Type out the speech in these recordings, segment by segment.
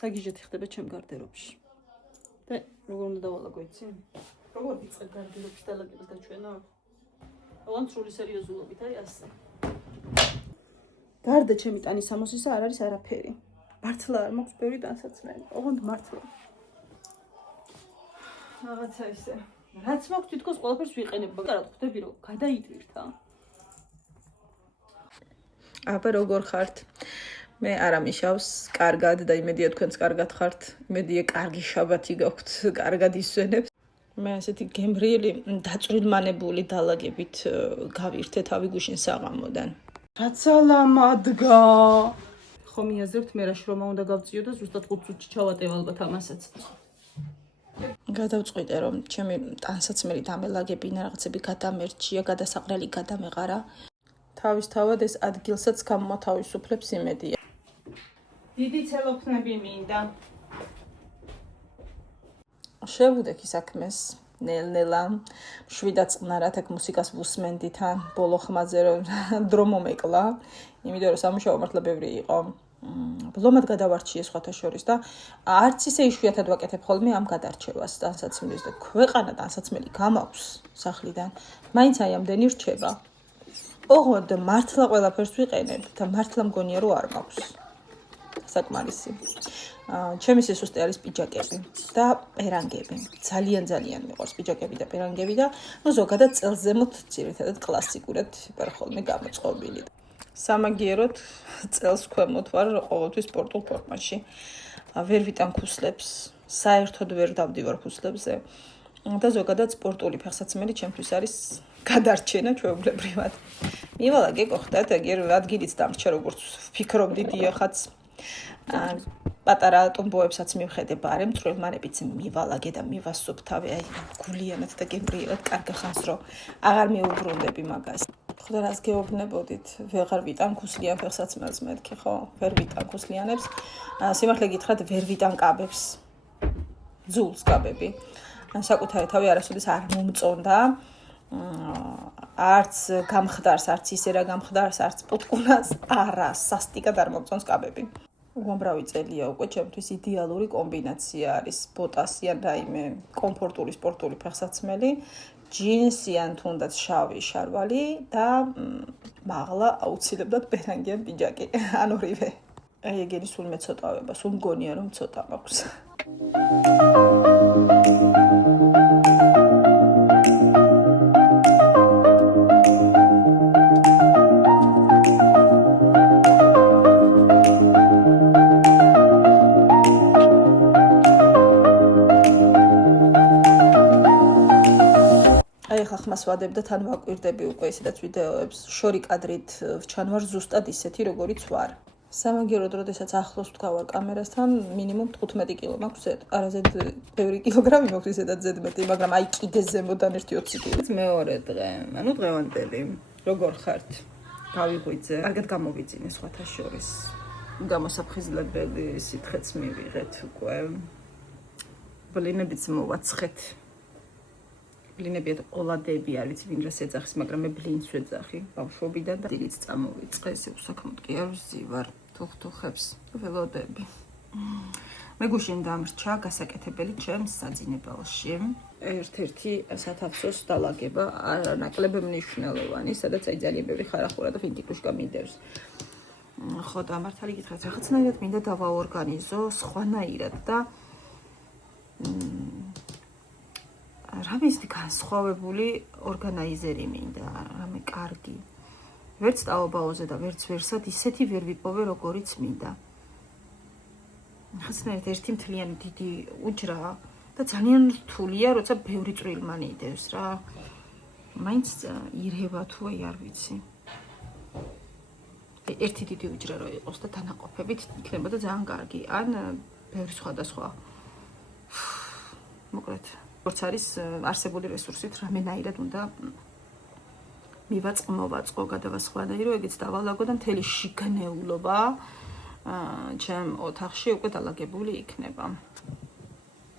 საგიჟეთი ხდება ჩემ გარდერობში. და როგორ უნდა დავალაგო იცი? როგორ ვიწყებ გარდერობის დალაგებას გაჩვენა? ოღონდ სრული სერიოზულობით, აი ასე. გარდა ჩემი ტანის სამოსისა არ არის არაფერი. მართლა არ მაქვს ბევრი ტანსაცმელი. ოღონდ მართლა. რაღაცა ისე. რაც მაქვს თითქოს ყველაფერს ვიყენებ, მაგრამ ხვდები რომ გადაიტვირთა. აბა როგორ ხართ? მე არ ამიშავს კარგად და იმედია თქვენც კარგად ხართ. იმედია კარგი შაბათი გაქვთ, კარგად ისვენებთ. მე ასეთი გემრიელი დაწვრილმანებული დალაგებით გავირთე თავი გუშინ საღამოდან. რაცალამადგა. ხო მიაზრებთ მე რა შრომა უნდა გავწიო და ზუსტად 5 წუთში ჩავატევ ალბათ ამასაც. გადავწყვიტე რომ ჩემი ტანსაცმელი დამელაგებინა, რაღაცები გადამერჩია, გადასაყრელი გადამეყარა. თავისთავად ეს ადგილსაც გამომათავისუფლებს იმედია. დიდი ცელოფნები მინდა. შევუდექი საქმეს ნელ-ნელა, შვიდად წყნარად აქ მუსიკას ვუსმენდით ან ბოლო ხმაზე რომ დრო მომეკლა, იმიტომ რომ სამუშაო მართლა ბევრი იყო. ბლომად გადავარჩიე სხვათა შორის და არც ისე იშვიათად ვაკეთებ ხოლმე ამ გადარჩევას ტანსაცმლის და ქვეყანა ტანსაცმელი გამაქვს სახლიდან, მაინც აი ამდენი რჩება. ოღონდ მართლა ყველაფერს ვიყენებ და მართლა მგონია რომ არ მაქვს. საკმარისი. ჩემი სისუსტე არის პიჯაკები და პერანგები. ძალიან მიყვარს პიჯაკები და პერანგები და ზოგადად წელს ზემოთ ძირითადად კლასიკურად ვარ ხოლმე გამოწყობილი. სამაგიეროდ წელს ქვემოთ ვარ ყოველთვის სპორტულ ფორმაში. ვერ ვიტან ქუსლებს, საერთოდ ვერ დავდივარ ქუსლებზე. და ზოგადად სპორტული ფეხსაცმელი ჩემთვის არის გადარჩენა ჩვეულებრივად. მივალა გეკოხდათ, აგერ ადგილიც დამრჩა როგორც ვფიქრობდი დიახაც. პატარა ტომბოებსაც მივხედე ბარემ, წვრილმანებიც მივალაგე და მივასწობ თავი, აი გულიანად და გემრიელად კარგი ხანს რომ აღარ მეუბრუნდები მაგას. ხო და რას გეუბნებოდით? ვეღარ ვიტან ქუსლიან ფეხსაცმელს მეთქი, ხო? ვერ ვიტან ქუსლიანებს. სიმართლე გითხრათ, ვერ ვიტან კაბებს. ძულს კაბები. საკუთარი თავი არასოდეს არ მომწონდა. არც გამხდარს, არც ისე რა გამხდარს, არც პუტკუნას, არა, სასტიკად არ მომწონს კაბები. უამრავი წელია უკვე ჩემთვის იდეალური კომბინაცია არის ბოტასი ან რაიმე კომფორტული სპორტული ფეხსაცმელი, ჯინსი ან თუნდაც შავი შარვალი და მაღლა აუცილებლად პერანგი ან პიჯაკი, ან ორივე. აი ეგენი სულ მეცოტავება, სულ მგონია რომ ცოტა მაქვს. ხმას ვადებ და თან ვაკვირდები უკვე ისედაც ვიდეოებს, შორი კადრით ვჩანვარ ზუსტად ისეთი როგორიც ვარ. სამაგიეროდ როდესაც ახლოს ვდგავარ კამერასთან, მინიმუმ 15 კილო მაქვს ზედ. არაზედ ბევრი კილოგრამი მაქვს ისედაც ზედმეტი, მაგრამ აი კიდე ზემოდან 1-20 კილო. მეორე დღე, ანუ დღევანდელი. როგორ ხართ? გავიღვიძე, კარგად გამოვიძინე სხვათა შორის. გამოსაფხიზლებელი სითხეც მივიღეთ უკვე. ბლინებიც მოვაცხეთ. ბლინები ოლადები არ ვიცი ვინ რას ეძახის, მაგრამ მე ბლინს ვეძახი ბავშვობიდან და დილიც წამოვიწყე, ესე უსაქმოდ კი არ ვზივარ თუხთუხებს, ველოდები. მე გუშინ დამრჩა გასაკეთებელი ჩემს საძინებელში. ერთ-ერთი სათავსოს დალაგება არანაკლებ მნიშვნელოვანი, სადაც აი ძალიან ბევრი ხარახურა და ფინტიკუშკა მინდევს. ხო და მართალი გითხრათ, რაღაცნაირად მინდა დავაორგანიზო სხვანაირად და რამის განსხვავებული ორგანიზერი მინდა, რამე კარგი. ვერც ტაობაოზე და ვერც ვერსად ისეთი ვერ ვიპოვე, როგორიც მინდა. ხასნაირად ერთი მთლიანი დიდი უჯრა და ძალიან რთულია, როცა ბევრი წვრილმანი იდევს რა. მაინც ირევა თუ აი არ ვიცი. ერთი დიდი უჯრა რო იყოს და თანაყოფებით იქნებოდა ძალიან კარგი, ან ბევრი სხვადასხვა. მოკლედ როგორც არის არსებული რესურსით რამენაირად უნდა მოვაწყო გადავასხვანაირო, ეგეც დავალაგო და მთელი შიგნეულობა ჩემ ოთახში უკვე დალაგებული იქნება.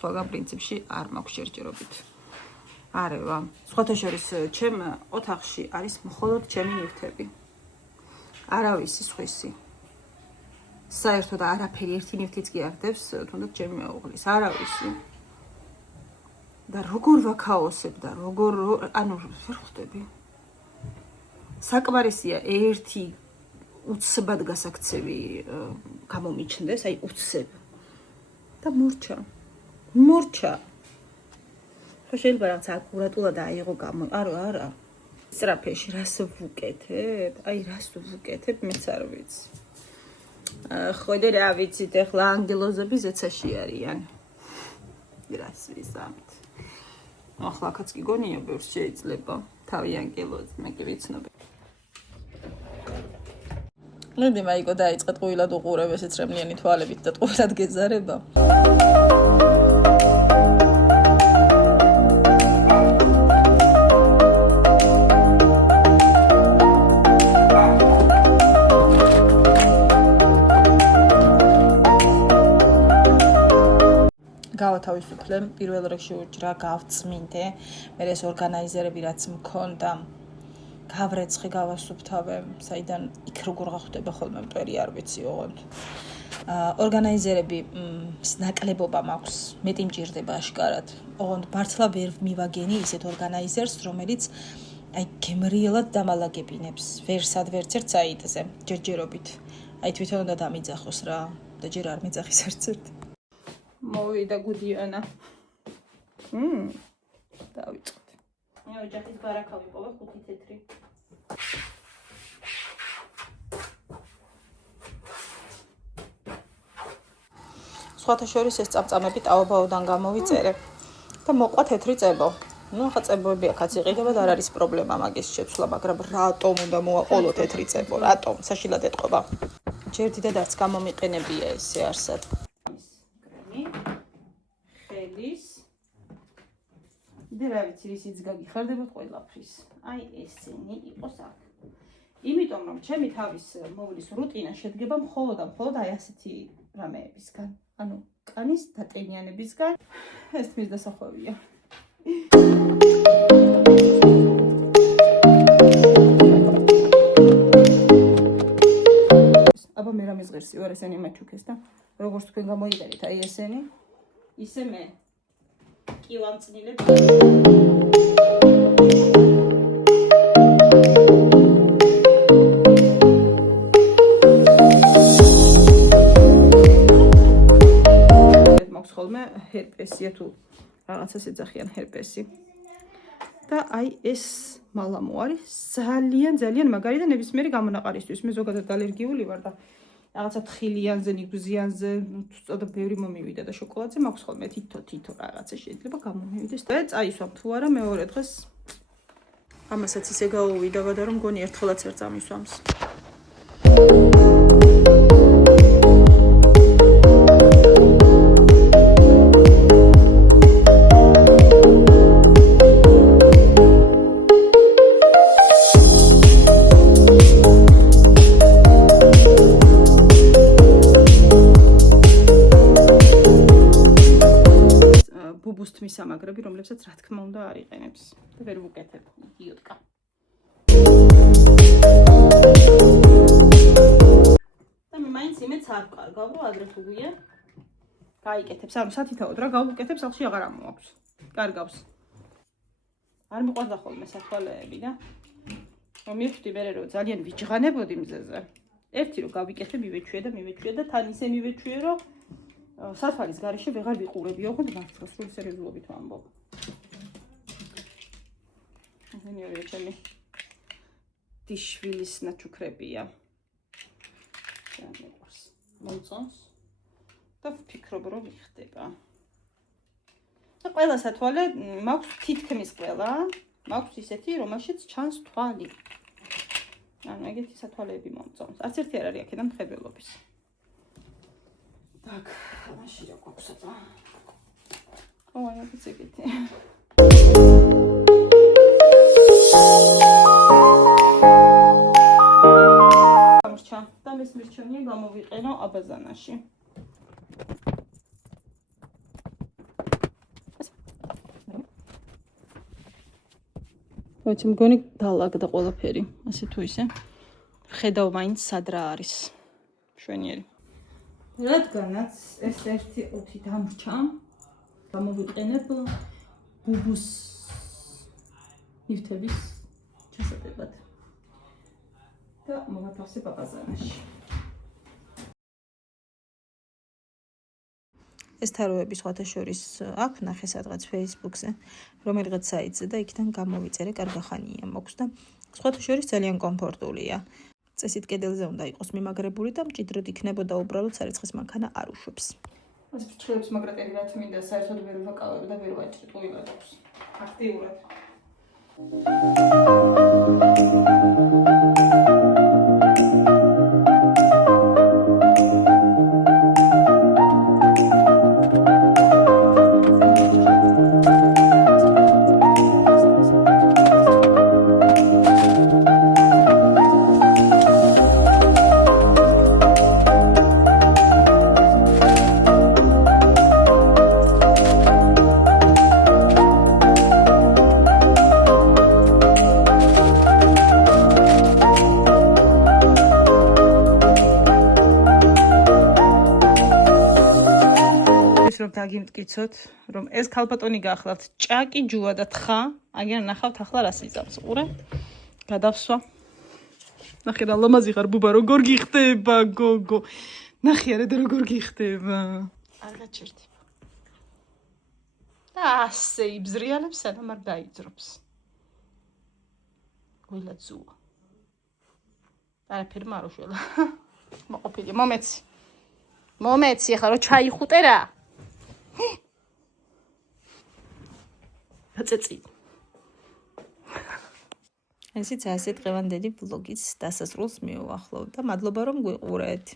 სხვაგან პრინციპში არ მაქვს შერჯერობით. არევა. სხვათა შორის ჩემ ოთახში არის მხოლოდ ჩემი ნივთები. არავისი სხვისი. საერთოდ არაფერი ერთი ნივთიც კი არ დევს, თუნდაც ჩემი მეუღლის, არა ვიცი. და როგორ ვაქაოსებ და როგორ ანუ ვერ ხვდები. საკმარისია ერთი უცბად გასაქცევი გამომიჩნდეს, აი უცებ. და მორჩა. ხო შეიძლება რაღაც აკურატულად აიღო გამო, არა. სწრაფეში რას ვუკეთებ? აი რას ვუკეთებ, მეც არ ვიცი. ხვედე რა ვიცით, ეხლა ანგელოზები ზეცაში არიან. რას ვისამთ. ახლა კაც კი გონია ბევრს შეიძლება. თავი ანგელოზი, მე კი ვიცნობ. ნუ მაიგო დაიწყე ტყუილად უყურებ ესეც რემლიანი თვალებით და ტყუილად გეზარება. გავათავისუფლე, პირველ რიგში უჯრა გავწმინდე, მე ეს ორგანიზერები რაც მქონდა გავრეცხე, გავასუფთავე, საიდან იქ როგორ გახვდება ხოლმე მტვერი არ ვიცი ოღონდ. ორგანიზერები ნაკლებობა მაქვს, მეტი მჭირდება აშკარად. ოღონდ მართლა ვერ მივაგენი ისეთ ორგანიზერს, რომელიც აი გემრიელად დამალაგებინებს, ვერსად ვერც ერთ საიტზე, ჯერჯერობით. აი თვითონ უნდა დამიძახოს რა და ჯერ არ მიძახის ერთ ერთ. მოვიდა გუდიანა. დავიწყოთ. მე ოჯახის ბარაკა ვიპოვე 5 თეთრი. სხვათა შორის ეს წამწამები ტაობაოდან გამოვიწერე და მოყვა თეთრი წებო. ნუ ხა წებოები აქაც იყიდება და არ არის პრობლემა მაგის შეცვლა, მაგრამ რატომ უნდა მოაყოლო თეთრი წებო? რატომ? საშილად ეთყობა. ჯერ დიდად არც გამომიყენებია ესე არსად. და რა ვიცი, ისიც გაგიხარდებათ ყველაფრის. აი ესენი იყოს აქ. იმიტომ რომ ჩემი თავის მოვლის რუტინა შედგება მხოლოდ აი ასეთი რამეებისგან. ანუ კანის დატენიანებისგან. ეს თმის დასახვევია. აბა მე რამის ღირსი ვარ ესენი მაჩუქეს და როგორც თქვენ გამოიყენეთ აი ესენი ისე მე კი ვამწნილებ. მაქვს ხოლმე ჰერპესია თუ რაღაცას ეძახიან ჰერპესი. და აი ეს მალამო არის ძალიან მაგარი და ნებისმიერი გამონაყარისთვის. მე ზოგადად ალერგიული ვარ და რაღაცა თხილიანზე, ნიგუზიანზე, ცოტა ბევრი მომივიდა და შოკოლადზე მაქვს ხოლმე თითო რაღაცა შეიძლება გამომივიდეს. და წაისვამ თუ არა მეორე დღეს ამასაც ისე გაუვიდავა და რომ მგონი ერთხელაც არ წამისვამს. მისამაგრები, რომლებსაც რა თქმა უნდა არ იყენებს და ვერ ვუკეთებ, იდიოტკა. და მე მაინც იმეც არ ვკარგავ, რომ ადრე თუ გვიან გაიკეთებს, ანუ სათითაოდ რა გავუკეთებ, სახლში აღარ ამოაქვს. კარგავს. არ მიყვარდა ხოლმე სათვალეები და მივხვდი მე რომ ძალიან ვიჯღანებოდი მზეზე. ერთი რომ გავიკეთე, მივეჩვიე და თან ისე მივეჩვიე, რომ სათვალის გარეშე ვეღარ ვიყურები, ოღონდ მართლა სრული სერიოზულობით ვამბობ. მენიორია ჩემი დიშვილის ნაჩუქრებია. შემეყვარს. მომწონს და ვფიქრობ რომ იხდება. და ყველა სათვალე მაქვს თითქმის ყველა, მაქვს ისეთი, რომელშიც ჩანს თვალი. ანუ ეგეთი სათვალეები მომწონს. არც ერთი არ არის აქედან მხედველობის. Так, მაშინ რა გვაქვს აბა? აი, ეს ეგეთი. გამორჩა. და მის მირჩენია გამოვიყენო აბაზანაში. ვიცი, მგონი დაალაგდა ყველაფერი, ასე თუ ისე. ხედავ მაინც სად რა არის. შვენიერი. რადგანაც ეს 1.5 დამრჩა, გამოვიყენებ ბუბუს ნივთების ჩასატებად და მოვათავსებ აბაზანაში. ეს თაროები სხვათა შორის აქ ნახე სადღაც Facebook-ზე, რომელიღაც საიტზე და იქიდან გამოვიწერე, კარგი ხანია მოქვს და სხვათა შორის ძალიან კომფორტულია. წესით კედელზე უნდა იყოს მიმაგრებული და მჭიდროდ იქნებოდა უბრალოდ სარიცხის მანქანა არ უშვებს. ეს ფრჩხილებს მაგრატები რაც მინდა საერთოდ ვერ ვაკავებ და ვერ ვაჭრით ყვილად აქვს. აქტიურად. დაგიმტკიცოთ, რომ ეს ქალბატონი გახლავთ ჭაკი ჯუა და თხა, აგერ ნახავთ ახლა რას იზამს. უყურებთ? გადავსვა. ნახე რა ლამაზი ხარ ბუბა, როგორ გიხდება გოგო. ნახე არა და როგორ გიხდება. არ გაჩერდება. და ასე იბზრიალებს, სანამ არ დაიძრობს. გულა ძუა. არაფერი მარუშველა. მოყოფილი, მომეცი. მომეცი, ახლა რო ჩაიხუტე რა. წეწი. ესეც ასე დღევანდელი ვლოგის დასასრულს მივუახლოვ და მადლობა რომ გვიყურეთ.